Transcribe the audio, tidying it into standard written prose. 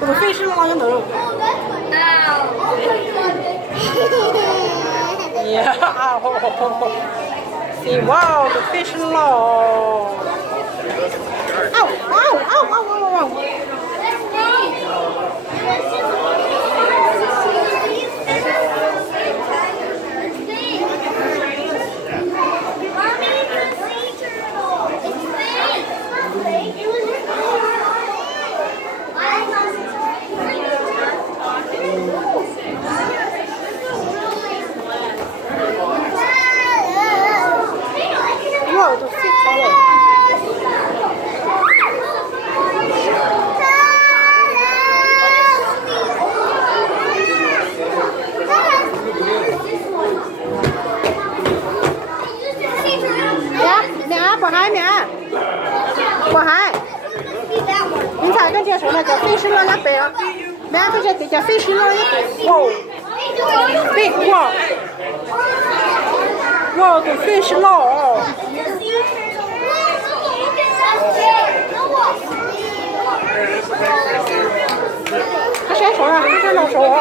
The fish is on the Yeah. See, wow, the fish long. Ow, ow, ow, ow, ow, ow. Wow, the fish mẹ bỏ hai mẹ bỏ hai你咋跟姐说了叫fish了那边啊mẹ跟姐叫fish了那边wow big wow wow the fish long 他谁说啊？这老说老。